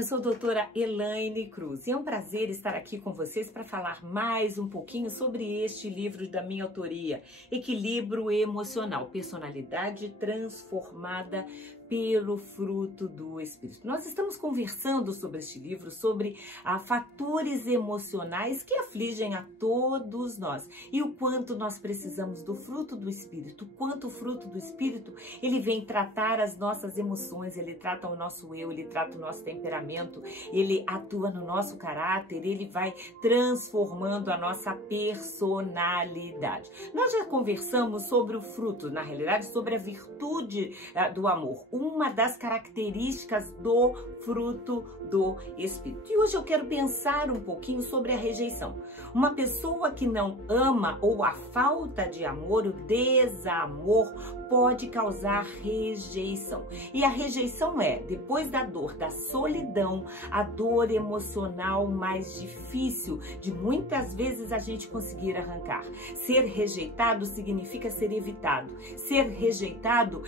eu sou a doutora Elaine Cruz e é um prazer estar aqui com vocês para falar mais um pouquinho sobre este livro da minha autoria, Equilíbrio Emocional, Personalidade Transformada pelo Fruto do Espírito. Nós estamos conversando sobre este livro, sobre fatores emocionais que afligem a todos nós e o quanto nós precisamos do fruto do Espírito, o quanto o fruto do Espírito, ele vem tratar as nossas emoções, ele trata o nosso eu, ele trata o nosso temperamento, ele atua no nosso caráter, ele vai transformando a nossa personalidade. Nós já conversamos sobre o fruto, na realidade, sobre a virtude do amor, uma das características do fruto do Espírito. E hoje eu quero pensar um pouquinho sobre a rejeição. Uma pessoa que não ama ou a falta de amor, o desamor, pode causar rejeição. E a rejeição é, depois da dor, da solidão, a dor emocional mais difícil de muitas vezes a gente conseguir arrancar. Ser rejeitado significa ser evitado. Ser rejeitado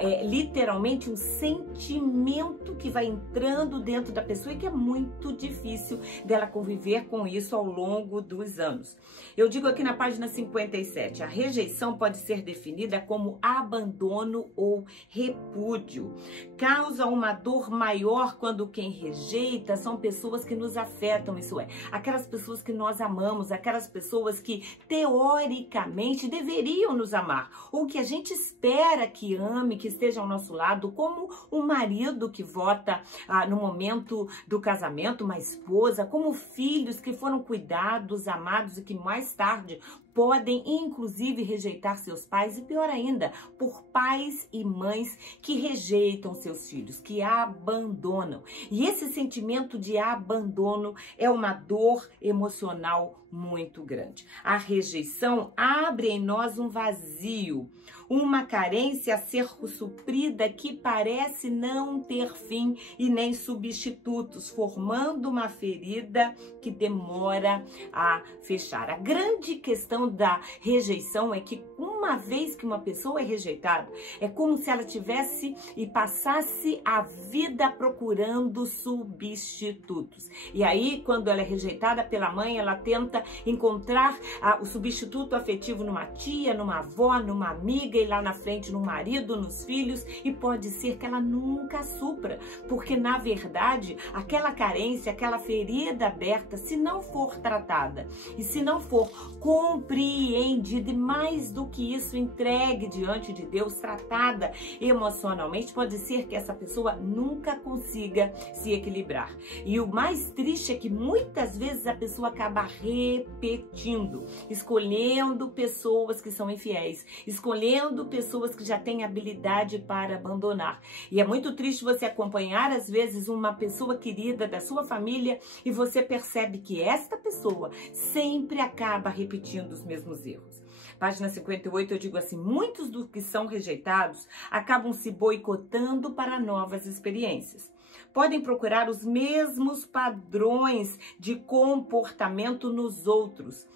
é literalmente um sentimento que vai entrando dentro da pessoa e que é muito difícil dela conviver com isso ao longo dos anos. Eu digo aqui na página 57, a rejeição pode ser definida como abandono ou repúdio. Causa uma dor maior quando quem rejeita são pessoas que nos afetam, isso é, aquelas pessoas que nós amamos, aquelas pessoas que teoricamente deveriam nos amar, ou que a gente espera que ame, que esteja ao nosso lado, como um marido que vota no momento do casamento, uma esposa, como filhos que foram cuidados, amados e que mais tarde podem inclusive rejeitar seus pais e pior ainda, por pais e mães que rejeitam seus filhos, que abandonam. E esse sentimento de abandono é uma dor emocional muito grande. A rejeição abre em nós um vazio, uma carência a ser suprida que parece não ter fim e nem substitutos, formando uma ferida que demora a fechar. A grande questão da rejeição é que uma vez que uma pessoa é rejeitada, é como se ela tivesse e passasse a vida procurando substitutos. E aí, quando ela é rejeitada pela mãe, ela tenta encontrar o substituto afetivo numa tia, numa avó, numa amiga e lá na frente no marido, nos filhos, e pode ser que ela nunca supra, porque na verdade aquela carência, aquela ferida aberta, se não for tratada e se não for compreendida e mais do que isso entregue diante de Deus, tratada emocionalmente, pode ser que essa pessoa nunca consiga se equilibrar. E o mais triste é que muitas vezes a pessoa acaba repetindo, escolhendo pessoas que são infiéis, escolhendo pessoas que já têm habilidade para abandonar. E é muito triste você acompanhar às vezes uma pessoa querida da sua família e você percebe que esta pessoa sempre acaba repetindo os mesmos erros. Página 58 eu digo assim, muitos dos que são rejeitados acabam se boicotando para novas experiências. Podem procurar os mesmos padrões de comportamento nos outros,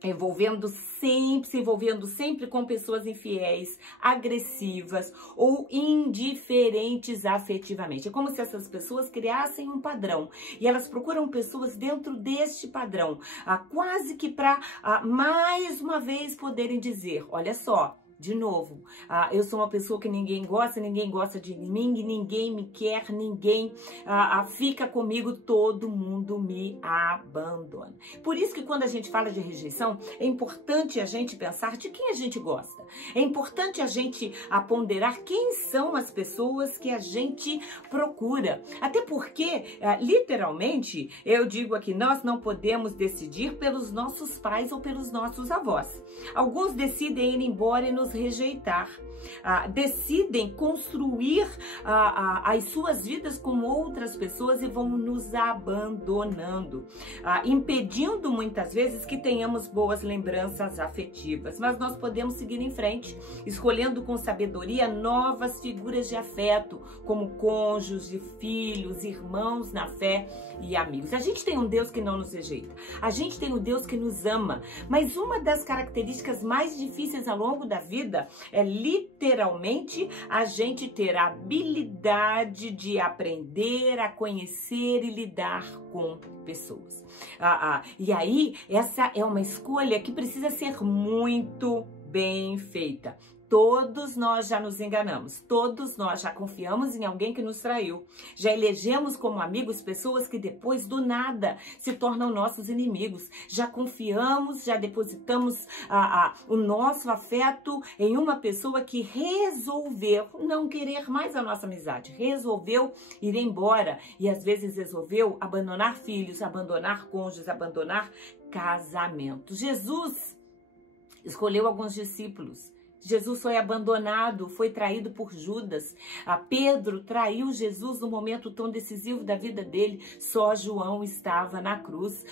se envolvendo sempre com pessoas infiéis, agressivas ou indiferentes afetivamente. É como se essas pessoas criassem um padrão e elas procuram pessoas dentro deste padrão, quase que para mais uma vez poderem dizer, olha só, de novo, eu sou uma pessoa que ninguém gosta de mim, ninguém me quer, ninguém fica comigo, todo mundo me abandona. Por isso que quando a gente fala de rejeição, é importante a gente pensar de quem a gente gosta. É importante a gente ponderar quem são as pessoas que a gente procura. Até porque, literalmente, eu digo aqui, nós não podemos decidir pelos nossos pais ou pelos nossos avós. Alguns decidem ir embora e nos rejeitar, decidem construir as suas vidas com outras pessoas e vão nos abandonando, impedindo muitas vezes que tenhamos boas lembranças afetivas. Mas nós podemos seguir em frente, escolhendo com sabedoria novas figuras de afeto, como cônjuges, filhos, irmãos na fé e amigos. A gente tem um Deus que não nos rejeita, a gente tem um Deus que nos ama, mas uma das características mais difíceis ao longo da vida vida é literalmente a gente ter a habilidade de aprender a conhecer e lidar com pessoas. E aí, essa é uma escolha que precisa ser muito bem feita. Todos nós já nos enganamos, todos nós já confiamos em alguém que nos traiu, já elegemos como amigos pessoas que depois do nada se tornam nossos inimigos, já confiamos, já depositamos o nosso afeto em uma pessoa que resolveu não querer mais a nossa amizade, resolveu ir embora e às vezes resolveu abandonar filhos, abandonar cônjuges, abandonar casamentos. Jesus escolheu alguns discípulos. Jesus foi abandonado, foi traído por Judas. Pedro traiu Jesus no momento tão decisivo da vida dele. Só João estava na cruz.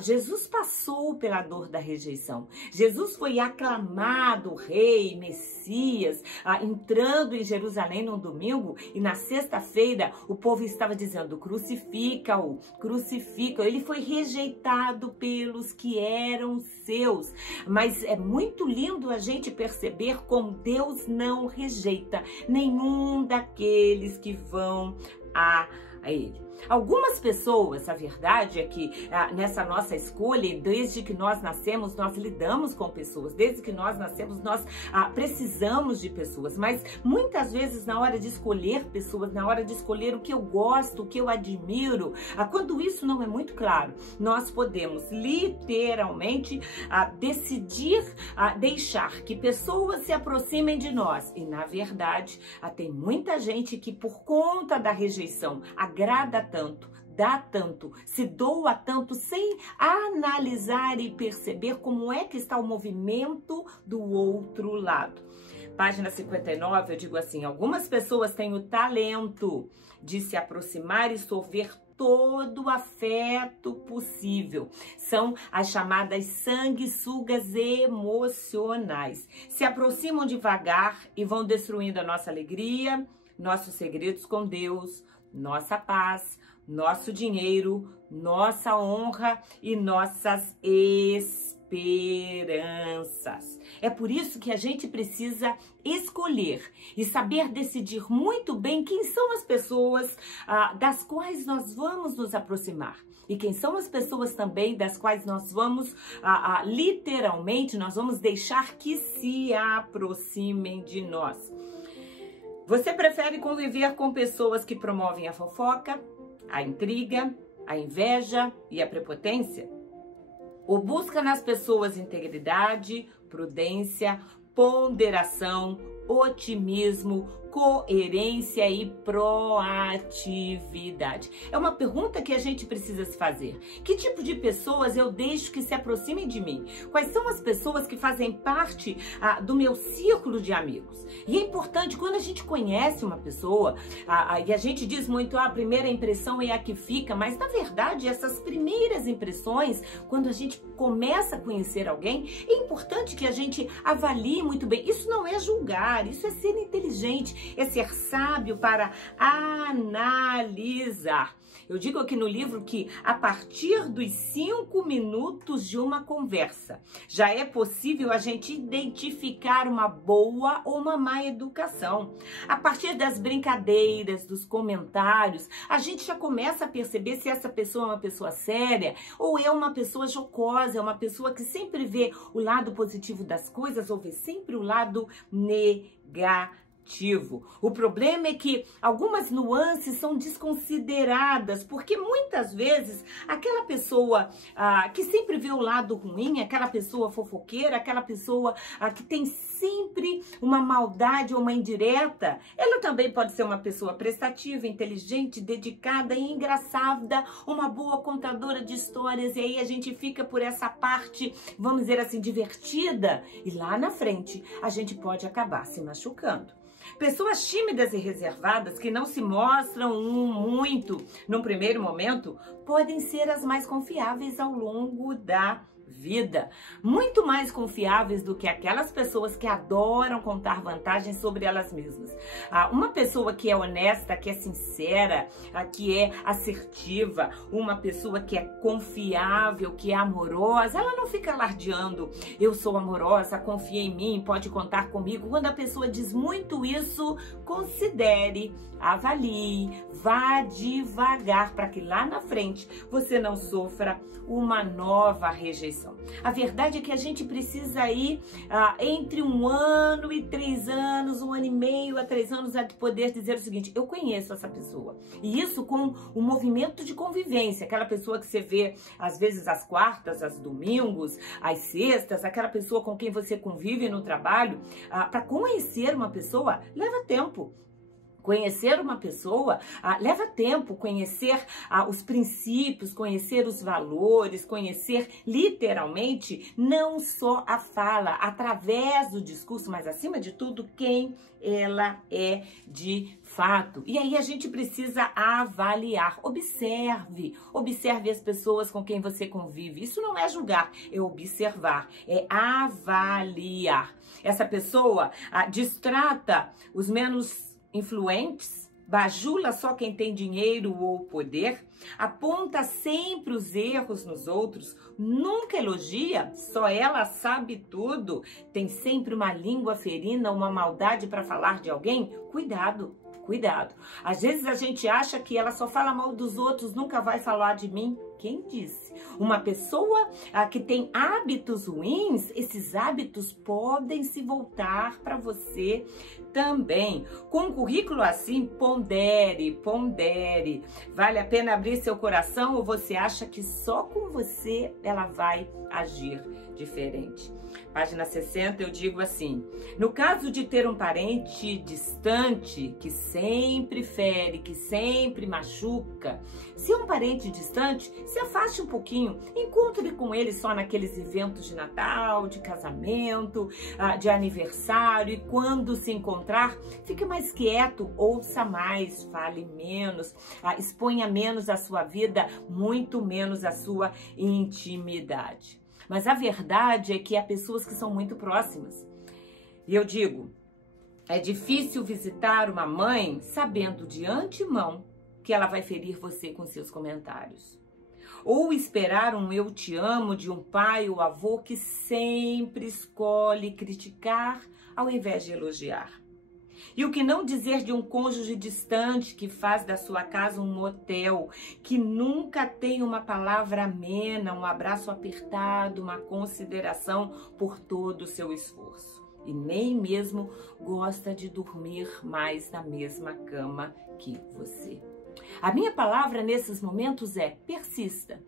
Jesus passou pela dor da rejeição. Jesus foi aclamado rei, Messias, entrando em Jerusalém num domingo e na sexta-feira o povo estava dizendo: crucifica-o, crucifica-o. Ele foi rejeitado pelos que eram seus. Mas é muito lindo a gente perceber como Deus não rejeita nenhum daqueles que vão a Ele. Algumas pessoas, a verdade é que nessa nossa escolha, desde que nós nascemos, nós lidamos com pessoas. Desde que nós nascemos, nós precisamos de pessoas. Mas muitas vezes, na hora de escolher pessoas, na hora de escolher o que eu gosto, o que eu admiro, quando isso não é muito claro, nós podemos literalmente decidir deixar que pessoas se aproximem de nós. E, na verdade, tem muita gente que, por conta da rejeição, agrada tanto, dá tanto, se doa tanto, sem analisar e perceber como é que está o movimento do outro lado. Página 59, eu digo assim: algumas pessoas têm o talento de se aproximar e sorver todo o afeto possível. São as chamadas sanguessugas emocionais. Se aproximam devagar e vão destruindo a nossa alegria, nossos segredos com Deus, nossa paz, nosso dinheiro, nossa honra e nossas esperanças. É por isso que a gente precisa escolher e saber decidir muito bem quem são as pessoas das quais nós vamos nos aproximar. E quem são as pessoas também das quais nós vamos, literalmente, nós vamos deixar que se aproximem de nós. Você prefere conviver com pessoas que promovem a fofoca, a intriga, a inveja e a prepotência? Ou busca nas pessoas integridade, prudência, ponderação, otimismo, coerência e proatividade? É uma pergunta que a gente precisa se fazer. Que tipo de pessoas eu deixo que se aproximem de mim? Quais são as pessoas que fazem parte do meu círculo de amigos? E é importante, quando a gente conhece uma pessoa, e a gente diz muito, a primeira impressão é a que fica, mas na verdade essas primeiras impressões, quando a gente começa a conhecer alguém, é importante que a gente avalie muito bem. Isso não é julgar, isso é ser inteligente, é ser sábio para analisar. Eu digo aqui no livro que a partir dos 5 minutos de uma conversa, já é possível a gente identificar uma boa ou uma má educação. A partir das brincadeiras, dos comentários, a gente já começa a perceber se essa pessoa é uma pessoa séria ou é uma pessoa jocosa, é uma pessoa que sempre vê o lado positivo das coisas ou vê sempre o lado negativo. O problema é que algumas nuances são desconsideradas, porque muitas vezes aquela pessoa que sempre vê o lado ruim, aquela pessoa fofoqueira, aquela pessoa que tem sempre uma maldade ou uma indireta, ela também pode ser uma pessoa prestativa, inteligente, dedicada e engraçada, uma boa contadora de histórias, e aí a gente fica por essa parte, vamos dizer assim, divertida, e lá na frente a gente pode acabar se machucando. Pessoas tímidas e reservadas que não se mostram muito num primeiro momento podem ser as mais confiáveis ao longo da vida, muito mais confiáveis do que aquelas pessoas que adoram contar vantagens sobre elas mesmas. Uma pessoa que é honesta, que é sincera, que é assertiva, uma pessoa que é confiável, que é amorosa, ela não fica alardeando, eu sou amorosa, confia em mim, pode contar comigo. Quando a pessoa diz muito isso, considere, avalie, vá devagar para que lá na frente você não sofra uma nova rejeição. A verdade é que a gente precisa ir entre 1 ano e 3 anos, 1 ano e meio a 3 anos, a poder dizer o seguinte: eu conheço essa pessoa. E isso com o movimento de convivência, aquela pessoa que você vê às vezes às quartas, às domingos, às sextas, aquela pessoa com quem você convive no trabalho. Para conhecer uma pessoa leva tempo. Conhecer uma pessoa leva tempo, conhecer os princípios, conhecer os valores, conhecer literalmente não só a fala, através do discurso, mas acima de tudo quem ela é de fato. E aí a gente precisa avaliar, observe as pessoas com quem você convive. Isso não é julgar, é observar, é avaliar. Essa pessoa destrata os menos influentes, bajula só quem tem dinheiro ou poder, aponta sempre os erros nos outros, nunca elogia, só ela sabe tudo, tem sempre uma língua ferina, uma maldade para falar de alguém. Cuidado, cuidado. Às vezes a gente acha que ela só fala mal dos outros, nunca vai falar de mim. Quem disse? Uma pessoa que tem hábitos ruins, esses hábitos podem se voltar para você também. Com um currículo assim, pondere. Vale a pena abrir seu coração ou você acha que só com você ela vai agir diferente? Página 60, eu digo assim: no caso de ter um parente distante que sempre fere, que sempre machuca, se é um parente distante, se afaste um pouquinho, encontre com ele só naqueles eventos de Natal, de casamento, de aniversário, e quando se encontrar, fique mais quieto, ouça mais, fale menos, exponha menos a sua vida, muito menos a sua intimidade. Mas a verdade é que há pessoas que são muito próximas. E eu digo, é difícil visitar uma mãe sabendo de antemão que ela vai ferir você com seus comentários. Ou esperar um eu te amo de um pai ou avô que sempre escolhe criticar ao invés de elogiar. E o que não dizer de um cônjuge distante que faz da sua casa um motel, que nunca tem uma palavra amena, um abraço apertado, uma consideração por todo o seu esforço. E nem mesmo gosta de dormir mais na mesma cama que você. A minha palavra nesses momentos é: persista.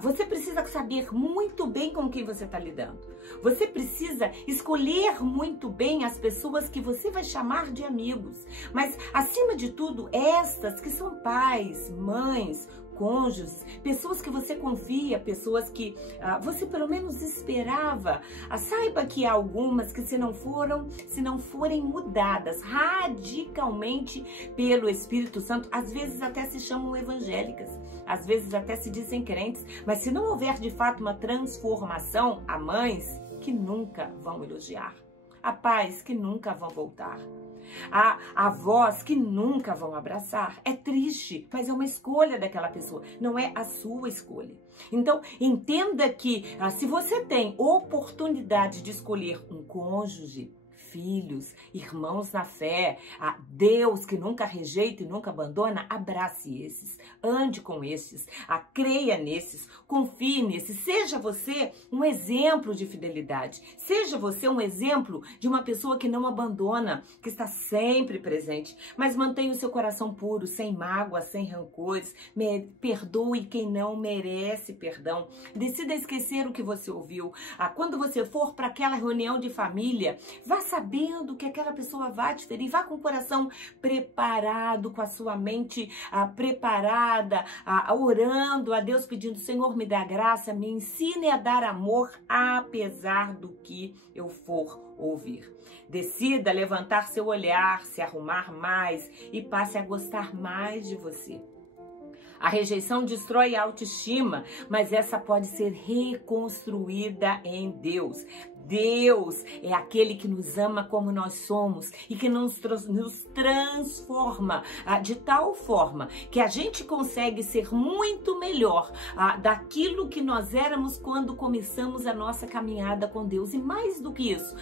Você precisa saber muito bem com quem você está lidando. Você precisa escolher muito bem as pessoas que você vai chamar de amigos. Mas, acima de tudo, estas que são pais, mães, cônjuges, pessoas que você confia, pessoas que você pelo menos esperava. Saiba que há algumas que se não forem mudadas radicalmente pelo Espírito Santo, às vezes até se chamam evangélicas, às vezes até se dizem crentes, mas se não houver de fato uma transformação, há mães que nunca vão elogiar, há pais que nunca vão voltar, há avós que nunca vão abraçar. É triste, mas é uma escolha daquela pessoa, não é a sua escolha. Então, entenda que se você tem oportunidade de escolher um cônjuge, filhos, irmãos na fé, Deus que nunca rejeita e nunca abandona, abrace esses, ande com esses, creia nesses, confie nesses, seja você um exemplo de fidelidade, seja você um exemplo de uma pessoa que não abandona, que está sempre presente, mas mantenha o seu coração puro, sem mágoa, sem rancores, perdoe quem não merece perdão, decida esquecer o que você ouviu. Quando você for para aquela reunião de família, vá sabendo que aquela pessoa vai te ferir, vá com o coração preparado, com a sua mente preparada, orando a Deus, pedindo: Senhor, me dá graça, me ensine a dar amor, apesar do que eu for ouvir. Decida levantar seu olhar, se arrumar mais e passe a gostar mais de você. A rejeição destrói a autoestima, mas essa pode ser reconstruída em Deus. Deus é aquele que nos ama como nós somos e que nos transforma de tal forma que a gente consegue ser muito melhor daquilo que nós éramos quando começamos a nossa caminhada com Deus. E mais do que isso,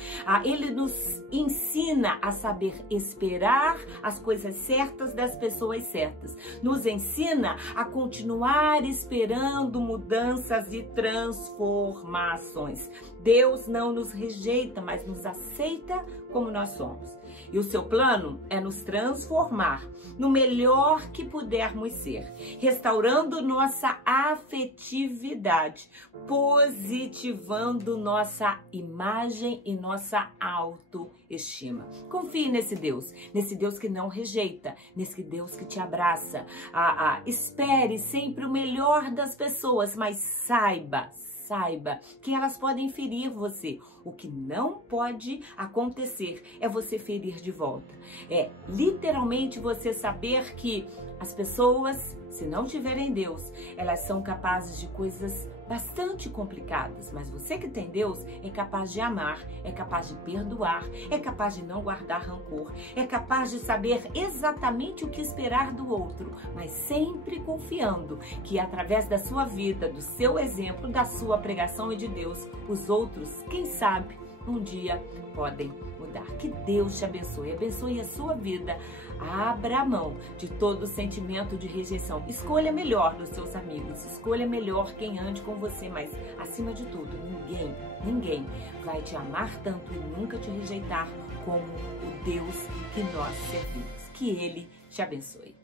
Ele nos ensina a saber esperar as coisas certas das pessoas certas. Nos ensina a continuar esperando mudanças e transformações. Deus não nos rejeita, mas nos aceita como nós somos. E o seu plano é nos transformar no melhor que pudermos ser, restaurando nossa afetividade, positivando nossa imagem e nossa autoestima. Confie nesse Deus que não rejeita, nesse Deus que te abraça. Espere sempre o melhor das pessoas, mas saiba que elas podem ferir você. O que não pode acontecer é você ferir de volta. É literalmente você saber que as pessoas, se não tiverem Deus, elas são capazes de coisas bastante complicadas, mas você que tem Deus é capaz de amar, é capaz de perdoar, é capaz de não guardar rancor, é capaz de saber exatamente o que esperar do outro, mas sempre confiando que através da sua vida, do seu exemplo, da sua pregação e de Deus, os outros, quem sabe, um dia podem mudar. Que Deus te abençoe, abençoe a sua vida. Abra mão de todo sentimento de rejeição. Escolha melhor dos seus amigos, escolha melhor quem ande com você, mas acima de tudo, ninguém vai te amar tanto e nunca te rejeitar como o Deus que nós servimos. Que Ele te abençoe.